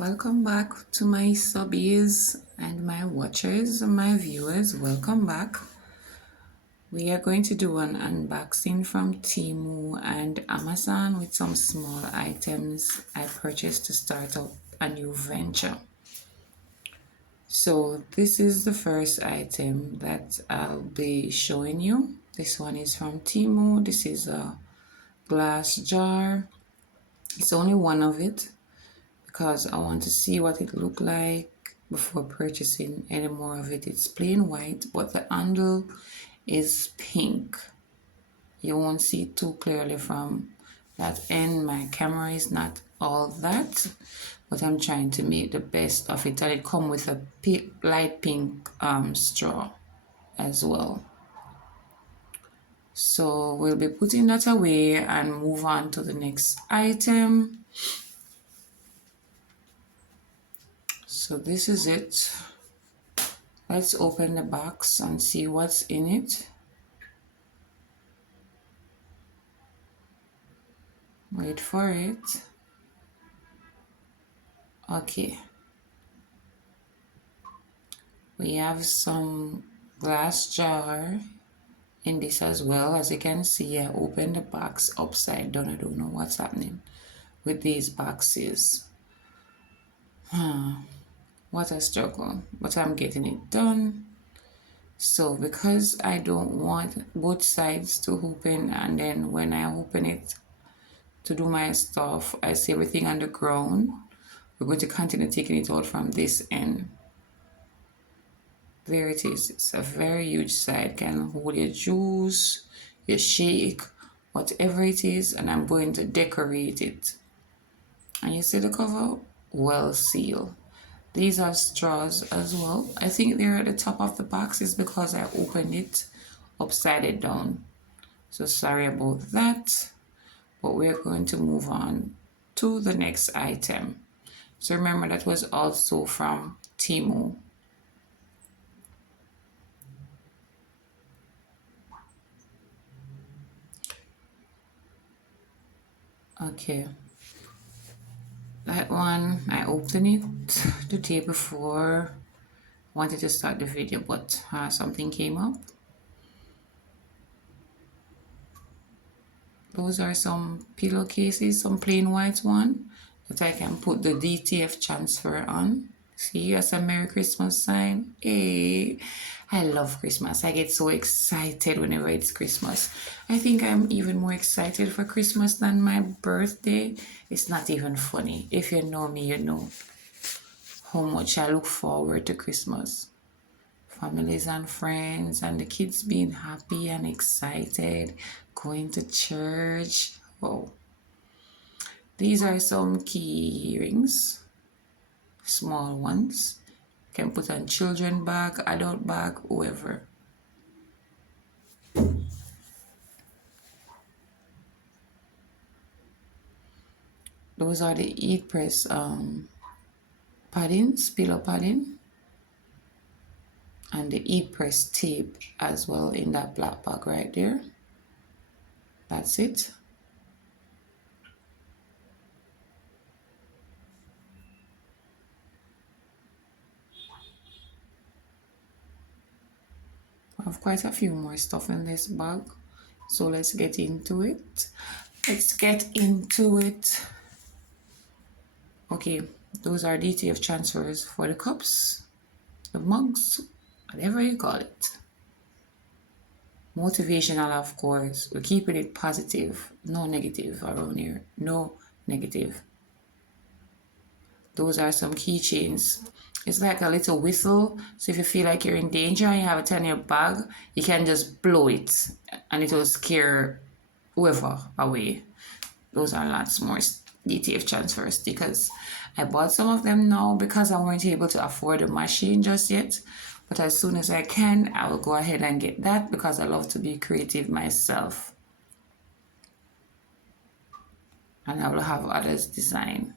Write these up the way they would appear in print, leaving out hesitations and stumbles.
Welcome back to my subbies and my watchers, my viewers. Welcome back. We are going to do an unboxing from Temu and Amazon with some small items I purchased to start up a new venture. So this is the first item that I'll be showing you. This one is from Temu. This is a glass jar. It's only one of it, because I want to see what it looked like before purchasing any more of it. It's plain white, but the handle is pink. You won't see it too clearly from that end. My camera is not all that, but I'm trying to make the best of it. And it comes with a light pink straw as well. So we'll be putting that away and move on to the next item. So this is it. Let's open the box and see what's in it. Wait for it. Okay. We have some glass jar in this as well. As you can see, I opened the box upside down. I don't know what's happening with these boxes. What a struggle, but I'm getting it done. So because I don't want both sides to open, and then when I open it to do my stuff, I see everything on the ground, we're going to continue taking it out from this end. There it is. It's a very huge side. Can hold your juice, your shake, whatever it is, and I'm going to decorate it. And you see the cover? Well sealed. These are straws as well. I think they're at the top of the box is because I opened it upside down. So sorry about that. But we're going to move on to the next item. So remember, that was also from Temu. Okay. That one, I opened it the day before. Wanted to start the video, but something came up. Those are some pillowcases, some plain white one that I can put the DTF transfer on. See, that's a Merry Christmas sign. Hey, I love Christmas. I get so excited whenever it's Christmas. I think I'm even more excited for Christmas than my birthday. It's not even funny. If you know me, you know how much I look forward to Christmas. Families and friends and the kids being happy and excited, going to church. Wow. These are some key earrings, small ones. You can put on children bag, adult bag, whoever. Those are the heat press paddings, pillow padding, and the heat press tape as well in that black bag right there. That's it. I have quite a few more stuff in this bag, so let's get into it. Okay, those are DTF transfers for the cups, the mugs, whatever you call it. Motivational, of course. We're keeping it positive, no negative around here, no negative. Those are some keychains. It's like a little whistle, so if you feel like you're in danger and you have it in your bag, you can just blow it and it will scare whoever away. Those are lots more DTF transfer stickers. I bought some of them now because I weren't able to afford a machine just yet. But as soon as I can, I will go ahead and get that because I love to be creative myself. And I will have others design.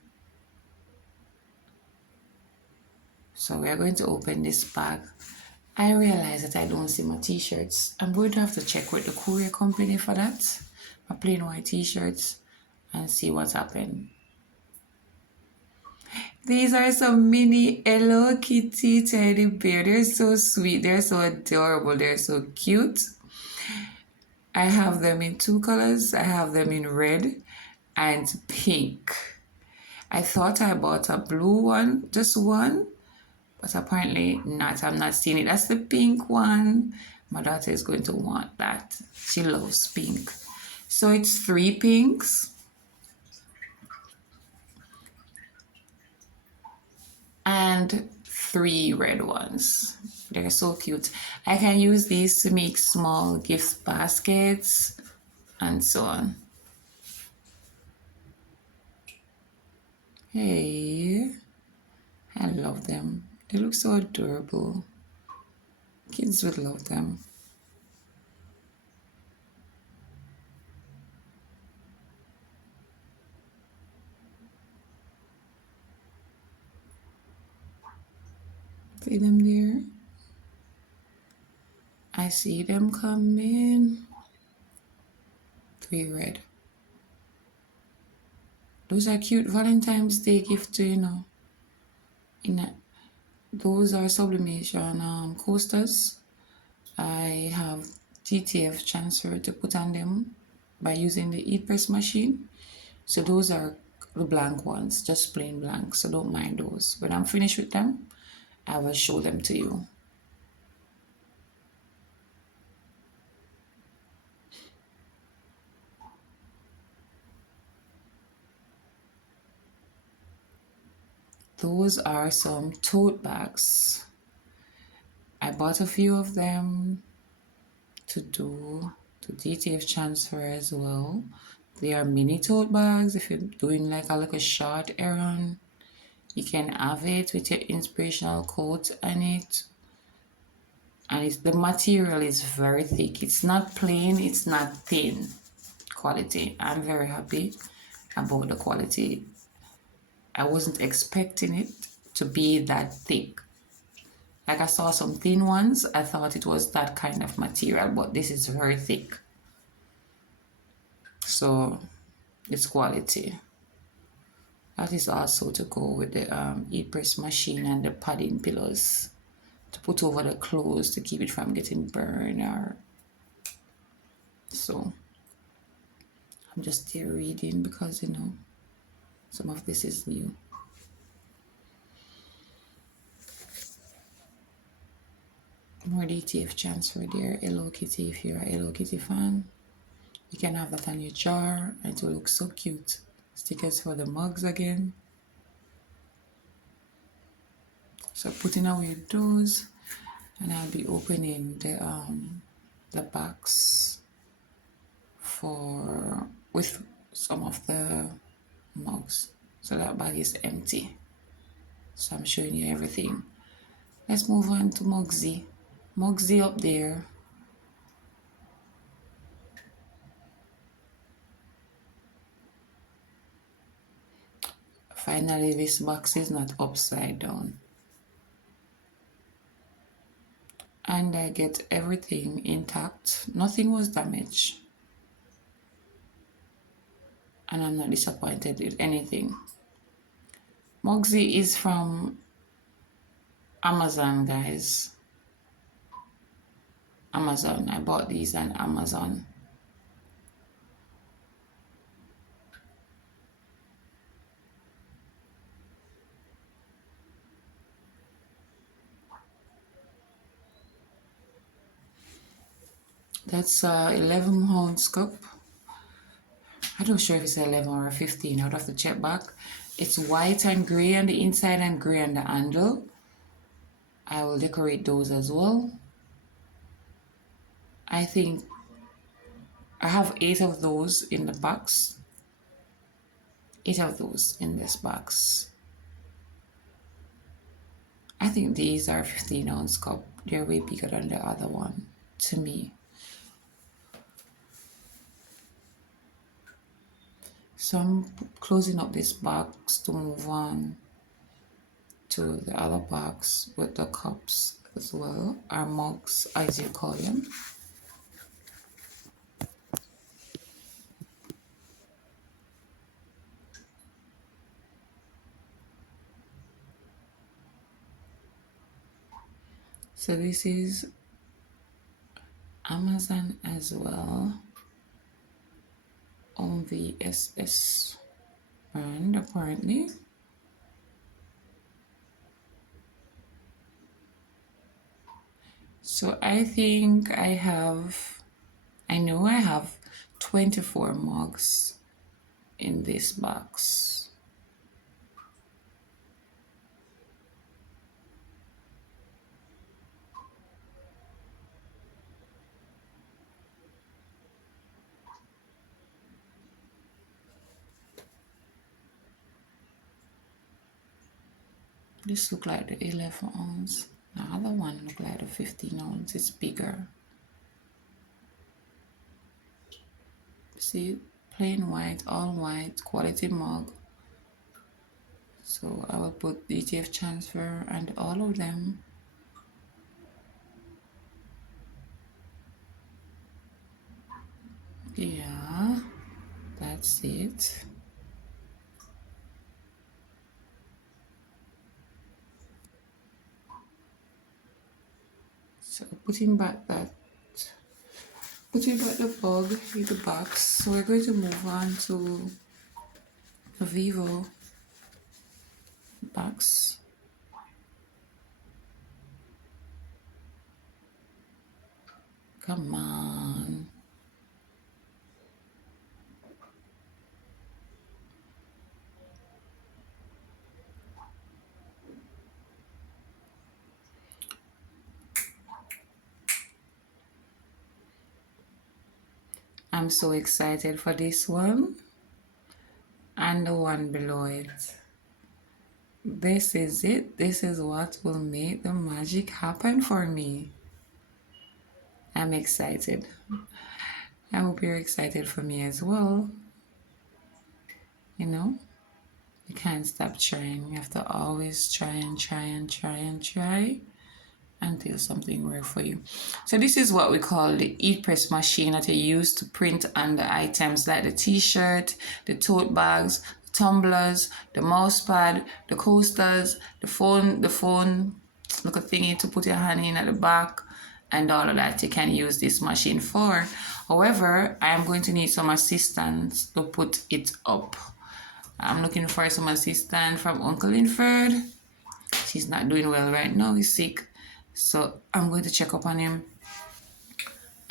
So we are going to open this bag. I realize that I don't see my t-shirts. I'm going to have to check with the courier company for that. My plain white t-shirts and see what's happened. These are some mini Hello Kitty teddy bear. They're so sweet. They're so adorable. They're so cute. I have them in two colors. I have them in red and pink. I thought I bought a blue one, just one, but apparently not. I'm not seeing it. That's the pink one. My daughter is going to want that. She loves pink. So it's three pinks and three red ones. They're so cute. I can use these to make small gift baskets and so on. Hey, I love them. They look so adorable. Kids would love them. See them there? I see them coming. Three red. Those are cute Valentine's Day gift, you know. In a, those are sublimation coasters. I have GTF transfer to put on them by using the heat press machine. So those are the blank ones, just plain blank. So don't mind those. When I'm finished with them, I will show them to you. Those are some tote bags. I bought a few of them to do the DTF transfer as well. They are mini tote bags. If you're doing like a short errand, you can have it with your inspirational quote on it. And the material is very thick. It's not plain, it's not thin quality. I'm very happy about the quality. I wasn't expecting it to be that thick. Like I saw some thin ones, I thought it was that kind of material, but this is very thick. So it's quality. That is also to go with the heat press machine and the padding pillows to put over the clothes to keep it from getting burned or so. I'm just here reading because you know some of this is new. More DTF transfer there. Hello Kitty, if you're a Hello Kitty fan, you can have that on your jar and it will look so cute. Stickers for the mugs again. So putting away those, and I'll be opening the box for with some of the mugs. So that bag is empty. So I'm showing you everything. Let's move on to Mugsy. Mugsy up there. Finally, this box is not upside down. And I get everything intact. Nothing was damaged. And I'm not disappointed with anything. Mugsy is from Amazon, guys. Amazon. I bought these on Amazon. That's 11 ounce cup. I'm not sure if it's 11 or 15. I would have to check back. It's white and gray on the inside and gray on the handle. I will decorate those as well. I think I have 8 of those in the box. 8 of those in this box. I think these are 15 ounce cup. They're way bigger than the other one to me. So I'm closing up this box to move on to the other box with the cups as well, or mugs as you call them. So this is Amazon as well. On VSS brand apparently. So I know I have 24 mugs in this box. This look like the 11 ounce. The other one look like the 15 ounce. It's bigger. See, plain white, all white, quality mug. So I will put DTF transfer and all of them. Yeah, that's it. So putting back the bug in the box. So we're going to move on to the Vivo box. Come on. I'm so excited for this one and the one below it. This is it. This is what will make the magic happen for me. I'm excited. I hope you're excited for me as well. You know, you can't stop trying. You have to always try and try and try and try until something works for you. So this is what we call the eat press machine that you use to print on the items like the t-shirt, the tote bags, the tumblers, the mouse pad, the coasters, the phone, look a thingy to put your hand in at the back, and all of that you can use this machine for. However, I'm going to need some assistance to put it up. I'm looking for some assistance from Uncle Linford. He's not doing well right now, he's sick. So I'm going to check up on him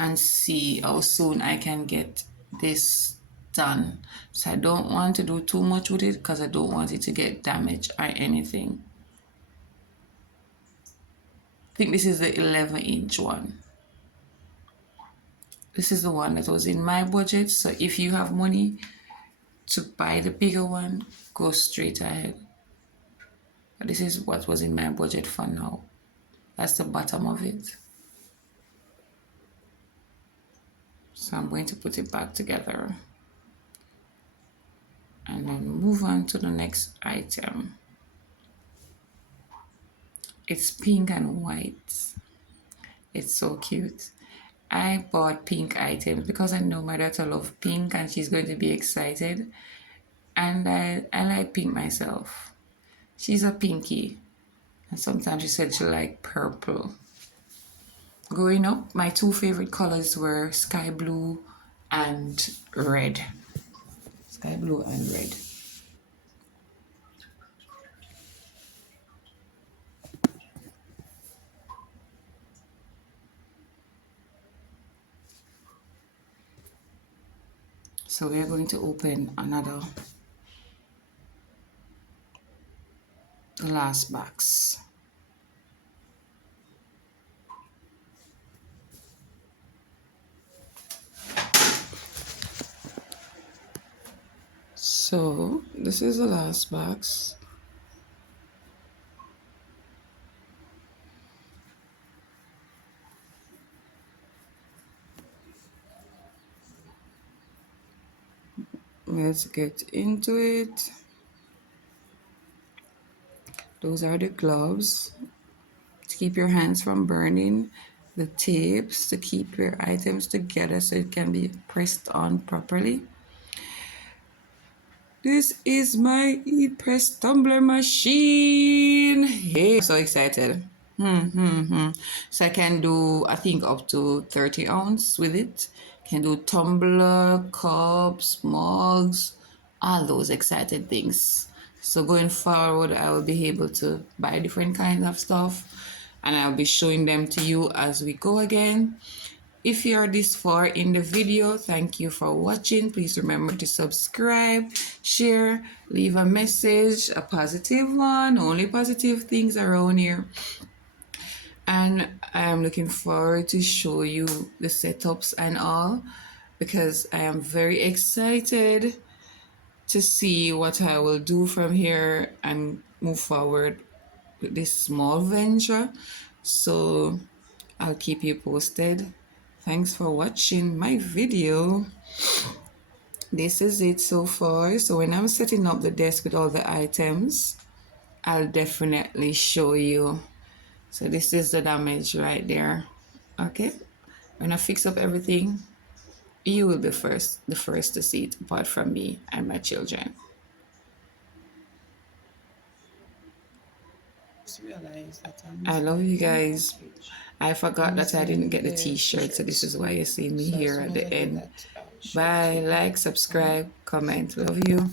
and see how soon I can get this done. So I don't want to do too much with it because I don't want it to get damaged or anything. I think this is the 11-inch one. This is the one that was in my budget. So if you have money to buy the bigger one, go straight ahead. But this is what was in my budget for now. That's the bottom of it. So I'm going to put it back together and then move on to the next item. It's pink and white. It's so cute. I bought pink items because I know my daughter loves pink and she's going to be excited. And I like pink myself. She's a pinky. And sometimes she said she liked purple. Growing up, my two favorite colors were sky blue and red. Sky blue and red. So we're going to open the last box. So this is the last box. Let's get into it. Those are the gloves to keep your hands from burning, the tapes to keep your items together so it can be pressed on properly. This is my Eat Press tumbler machine. Hey, I'm so excited. So I can do, I think, up to 30 ounce with it. Can do tumbler, cups, mugs, all those excited things. So going forward, I will be able to buy different kinds of stuff and I'll be showing them to you as we go again. If you are this far in the video, thank you for watching. Please remember to subscribe, share, leave a message, a positive one, only positive things around here. And I am looking forward to show you the setups and all because I am very excited to see what I will do from here and move forward with this small venture. So I'll keep you posted. Thanks for watching my video. This is it so far. So when I'm setting up the desk with all the items, I'll definitely show you. So this is the damage right there. Okay. When I fix up everything, you will be the first to see it apart from me and my children. I love you guys. I forgot that I didn't get the t-shirt, so this is why you see me here at the end. Bye, like, subscribe, comment. Love you.